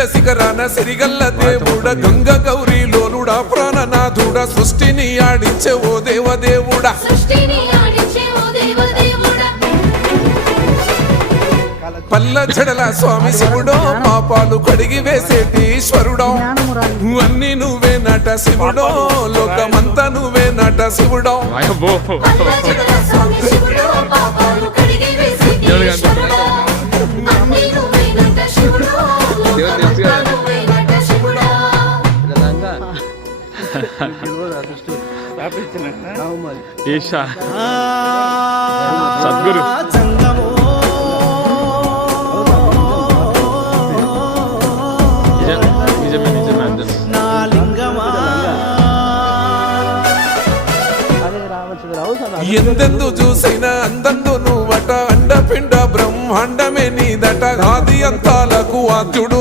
శ్రీశైల శిఖరాన సిరిగల్ల దేవుడ గంగ గౌరీ లోలుడా ప్రాణనాథుడ సృష్టిని ఆడించే ఓ దేవదేవుడా పల్ల చెడల స్వామి శివుడో పాపాలు కడిగి వేసేటి ఈశ్వరుడో అన్ని నువ్వే నట శివుడో లోకమంతా నువ్వే నట శివుడో ఈశా సద్గురు ఎందెందు చూసినా అందందు నువ్వట అండపిండ బ్రహ్మాండమే నీదట ఆది అంతాలకు ఆద్యుడు